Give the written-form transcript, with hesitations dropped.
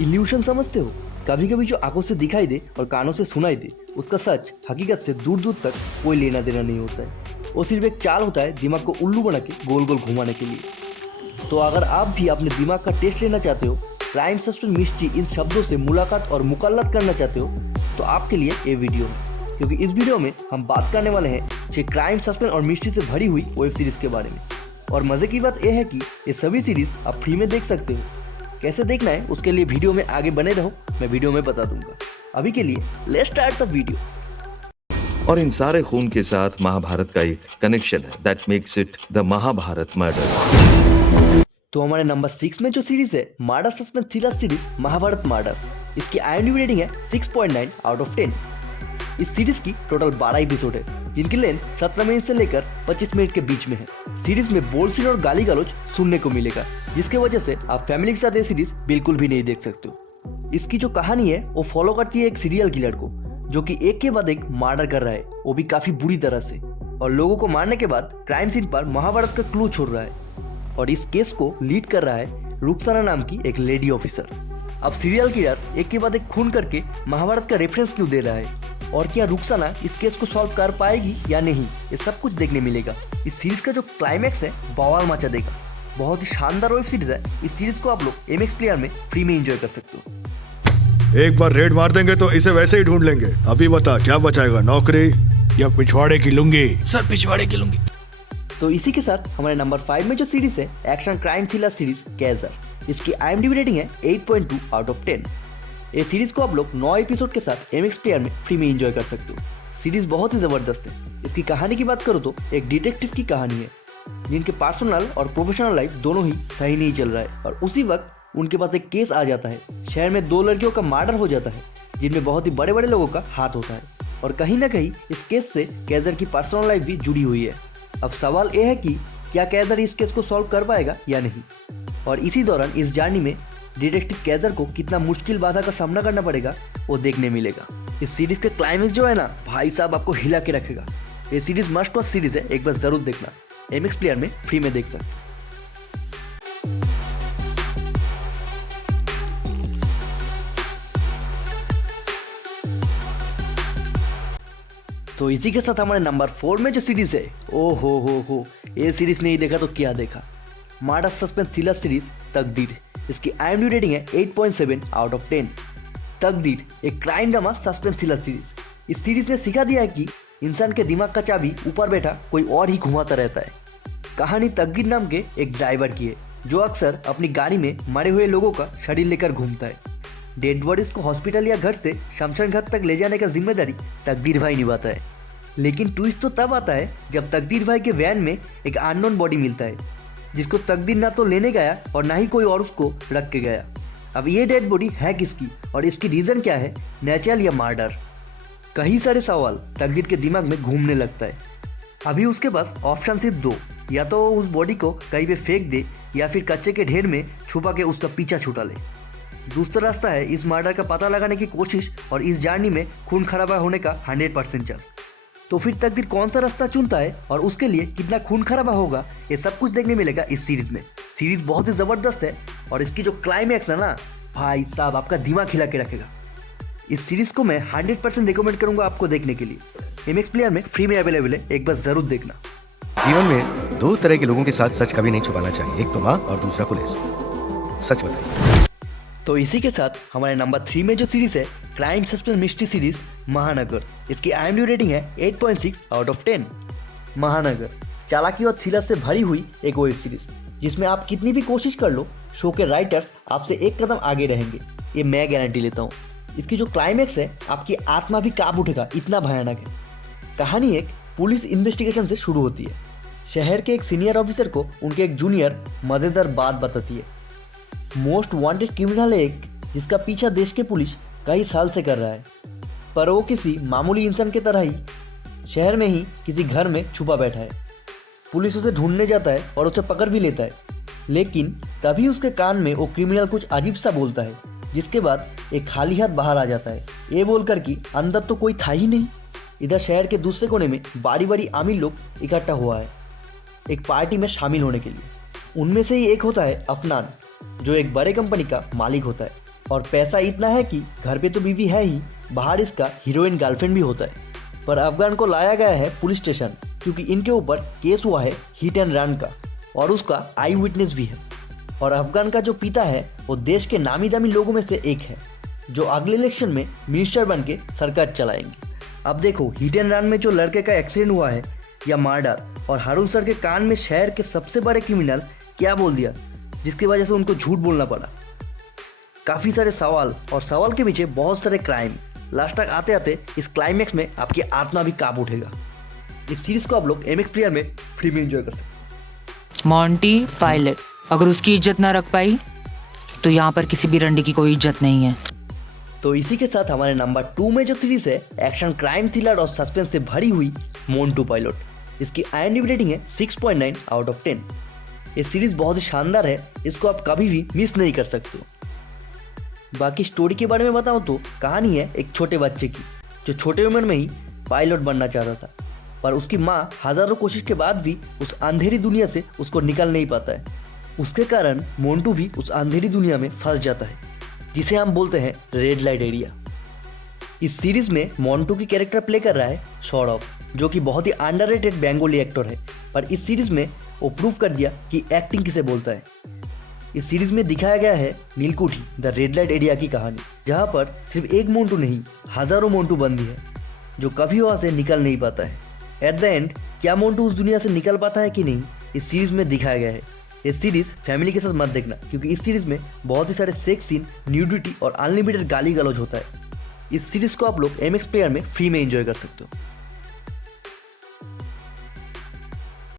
Evolution समझते हो? कभी कभी जो आंखों से दिखाई दे और कानों से सुनाई दे, उसका सच हकीकत से दूर दूर तक कोई लेना देना नहीं होता है। वो सिर्फ एक चाल होता है दिमाग को उल्लू बना के गोल गोल घुमाने के लिए। तो अगर आप भी अपने दिमाग का टेस्ट लेना चाहते हो, क्राइम सस्पेंस मिस्ट्री इन शब्दों से मुलाकात और मुकल्लत करना चाहते हो, तो आपके लिए ये वीडियो है। क्योंकि इस वीडियो में हम बात करने वाले हैं 6 क्राइम सस्पेंस और मिस्ट्री से भरी हुई वेब सीरीज के बारे में। और मजे की बात यह है कि ये सभी सीरीज आप फ्री में देख सकते हो। कैसे देखना है उसके लिए वीडियो में आगे बने रहो, मैं वीडियो में बता दूंगा। अभी के लिए लेट्स स्टार्ट द वीडियो। और इन सारे खून के साथ महाभारत का एक कनेक्शन है, that makes it the Mahabharat murder. तो हमारे नंबर 6 में जो सीरीज है murder suspense thriller series Mahabharat murder, इसकी IMDb रेटिंग है 6.9 आउट ऑफ 10। इस सीरीज की टोटल 12 एपिसोड है, जिनकी लेंथ 17 मिनट से लेकर 25 मिनट के बीच में है। सीरीज में बोल्ड सीन और गाली गलौज सुनने को मिलेगा, जिसके वजह से आप फैमिली के साथ ये सीरीज बिल्कुल भी नहीं देख सकते हो। इसकी जो कहानी है वो फॉलो करती है एक सीरियल किलर को, जो कि एक के बाद एक मर्डर कर रहा है, वो भी काफी बुरी तरह से। और लोगों को मारने के बाद क्राइम सीन पर महाभारत का क्लू छोड़ रहा है। और इस केस को लीड कर रहा है रुखसाना नाम की एक लेडी ऑफिसर। अब सीरियल किलर एक के बाद एक खून करके महाभारत का रेफरेंस क्यों दे रहा है, और क्या रुखसाना इस केस को सॉल्व कर पाएगी या नहीं, ये सब कुछ देखने मिलेगा। इस सीरीज का जो क्लाइमैक्स है बवाल मचा देगा। बहुत ही शानदार वेब सीरीज है। इस सीरीज को आप लोग MX प्लेयर में फ्री में एंजॉय कर सकते हो। एक बार रेड मार देंगे तो इसे वैसे ही ढूंढ लेंगे। अभी बता क्या बचाएगा, नौकरी या पिछवाड़े की लुंगी? सर, पिछवाड़े की लुंगी। तो इसी के साथ हमारे नंबर 5 में जो सीरीज है एक्शन क्राइम थ्रिलर सीरीज कैज़र, इसकी IMDb रेटिंग है 8.2 आउट ऑफ 10। ये सीरीज को आप लोग 9 एपिसोड के साथ MX प्लेयर में फ्री में एंजॉय कर सकते हो। सीरीज बहुत ही जबरदस्त है। इसकी कहानी की बात करो तो एक डिटेक्टिव की कहानी है, जिनके पर्सनल और प्रोफेशनल लाइफ दोनों ही सही नहीं चल रहा है। और उसी वक्त उनके पास एक केस आ जाता है। शहर में 2 लड़कियों का मर्डर हो जाता है, जिनमें बहुत ही बड़े बड़े लोगों का हाथ होता है। और कहीं ना कहीं इस केस से कैज़र की पर्सनल लाइफ भी जुड़ी हुई है। अब सवाल यह है कि क्या कैज़र इस केस को सॉल्व कर पाएगा या नहीं। और इसी दौरान इस जर्नी में डिटेक्टिव कैज़र को कितना मुश्किल बाधा का सामना करना पड़ेगा वो देखने मिलेगा। इस सीरीज का क्लाइमेक्स जो है ना भाई साहब, आपको हिला के रखेगा। ये सीरीज मस्ट वॉच सीरीज है, एक बार जरूर देखना। MX प्लेयर में फ्री में देख सकते हो। तो इसी के साथ हमारे नंबर 4 में जो सीरीज है, ओ हो, ये सीरीज नहीं देखा तो क्या देखा। मर्डर सस्पेंस थ्रिलर सीरीज तकदीर, इसकी IMDb रेटिंग है 8.7 आउट ऑफ 10। तकदीर एक crime drama suspense thriller series. इस सीरीज ने सिखा दिया है कि इंसान के दिमाग का चाबी ऊपर बैठा कोई और ही घुमाता रहता है। कहानी तकदीर नाम के एक ड्राइवर की है, जो अक्सर अपनी गाड़ी में मरे हुए लोगों का शरीर लेकर घूमता है। डेड बॉडीज को हॉस्पिटल या घर से शमशान घाट तक ले जाने का जिम्मेदारी तकदीर भाई निभाता है। लेकिन ट्विस्ट तो तब आता है जब तकदीर भाई के वैन में एक अननोन बॉडी मिलता है, जिसको तकदीर ना तो लेने गया और ना ही कोई और उसको रख के गया। अब ये डेड बॉडी है किसकी और इसकी रीजन क्या है, नेचुरल या मर्डर? कई सारे सवाल तकदीर के दिमाग में घूमने लगता है। अभी उसके पास ऑप्शन सिर्फ 2, या तो वो उस बॉडी को कहीं पे फेंक दे या फिर कच्चे के ढेर में छुपा के उसका पीछा छुटा ले। दूसरा रास्ता है इस मर्डर का पता लगाने की कोशिश और इस जर्नी में खून खराबा होने का 100% चांस। तो फिर तकदीर कौन सा रास्ता चुनता है और उसके लिए कितना खून खराबा होगा, ये सब कुछ देखने मिलेगा इस सीरीज में। सीरीज बहुत ही जबरदस्त है और इसकी जो क्लाइमैक्स है ना भाई साहब, आपका दिमाग हिला के रखेगा। इस सीरीज को मैं 100% रिकमेंड करूंगा आपको देखने के लिए। MX प्लेयर में फ्री में अवेलेबल है, एक बार जरूर देखना। जीवन में 2 तरह के लोगों के साथ सच कभी नहीं छुपाना चाहिए, एक तो माँ और दूसरा पुलिस। सच बताइए। तो इसी के साथ हमारे नंबर 3 में जो सीरीज है क्राइम सस्पेंस मिस्ट्री सीरीज महानगर, इसकी IMDb रेटिंग है 8.6 आउट ऑफ 10। महानगर चालाकी और थ्रिलर से भरी हुई एक वेब सीरीज, जिसमें आप कितनी भी कोशिश कर लो, शो के राइटर्स आपसे एक कदम आगे रहेंगे, ये मैं गारंटी लेता हूँ। इसकी जो क्लाइमैक्स है आपकी आत्मा भी कांप उठेगा, इतना भयानक है। कहानी एक पुलिस इन्वेस्टिगेशन से शुरू होती है। शहर के एक सीनियर ऑफिसर को उनके एक जूनियर मजेदार बात बताती है। मोस्ट वांटेड क्रिमिनल है एक, जिसका पीछा देश के पुलिस कई साल से कर रहा है, पर वो किसी मामूली इंसान की तरह ही शहर में ही किसी घर में छुपा बैठा है। पुलिस उसे ढूंढने जाता है और उसे पकड़ भी लेता है, लेकिन तभी उसके कान में वो क्रिमिनल कुछ अजीब सा बोलता है, जिसके बाद एक खाली हाथ बाहर आ जाता है, ये बोलकर कि अंदर तो कोई था ही नहीं। इधर शहर के दूसरे कोने में बड़ी बड़ी अमीर लोग इकट्ठा हुआ है एक पार्टी में शामिल होने के लिए। उनमें से ही एक होता है अफनान, जो एक बड़े कंपनी का मालिक होता है। और पैसा इतना है कि घर पे तो बीवी है ही, बाहर इसका हीरोइन गर्लफ्रेंड भी होता है। पर अफगान को लाया गया है पुलिस स्टेशन क्योंकि इनके ऊपर केस हुआ है हिट एंड रन का और उसका आई विटनेस भी है। और अफगान का जो पिता है वो देश के नामी दामी लोगों में से एक है जो अगले इलेक्शन में मिनिस्टर बन के सरकार चलाएंगे। अब देखो हिट एंड रन में जो लड़के का एक्सीडेंट हुआ है या मर्डर, और हारून सर के कान में शहर के सबसे बड़े क्रिमिनल क्या बोल दिया जिसकी वजह से उनको झूठ बोलना पड़ा। काफ़ी सारे सवाल और सवाल के पीछे बहुत सारे क्राइम। लास्ट तक आते आते इस क्लाइमैक्स में आपकी आत्मा भी काबू उठेगा। इस सीरीज को आप लोग MX प्लेयर में फ्री में एंजॉय कर सकते मॉन्टी पायलट अगर उसकी इज्जत ना रख पाई तो यहाँ पर किसी भी रंडी की कोई इज्जत नहीं है। तो इसी के साथ हमारे नंबर 2 में जो सीरीज है एक्शन क्राइम थ्रिलर और सस्पेंस से भरी हुई मोंटू पायलट। इसकी IMDb रेटिंग है 6.9 आउट ऑफ 10। ये सीरीज बहुत ही शानदार है, इसको आप कभी भी मिस नहीं कर सकते हो। बाकी स्टोरी के बारे में बताऊं तो कहानी है एक छोटे बच्चे की जो छोटे उम्र में ही पायलट बनना चाहता था, पर उसकी माँ हजारों कोशिश के बाद भी उस अंधेरी दुनिया से उसको निकल नहीं पाता है। उसके कारण मोंटू भी उस अंधेरी दुनिया में फंस जाता है जिसे हम बोलते हैं रेड लाइट एरिया। इस सीरीज में मोंटू की कैरेक्टर प्ले कर रहा है सौरभ, जो कि बहुत ही अंडररेटेड बंगाली एक्टर है, पर इस सीरीज में वो प्रूव कर दिया कि एक्टिंग किसे बोलता है। इस सीरीज में दिखाया गया है नीलकुठी द रेड लाइट एरिया की कहानी, जहाँ पर सिर्फ एक मोंटू नहीं हजारों मोंटू बंदी है जो कभी वहाँ से निकल नहीं पाता है। एट द एंड क्या मोंटू उस दुनिया से निकल पाता है कि नहीं, इस सीरीज में दिखाया गया है। ये सीरीज फैमिली के साथ मत देखना क्योंकि इस सीरीज में बहुत ही सारे सेक्स सीन, न्यूडिटी और अनलिमिटेड गाली गलौज होता है। इस सीरीज को आप लोग MX प्लेयर में फ्री में एंजॉय कर सकते हो।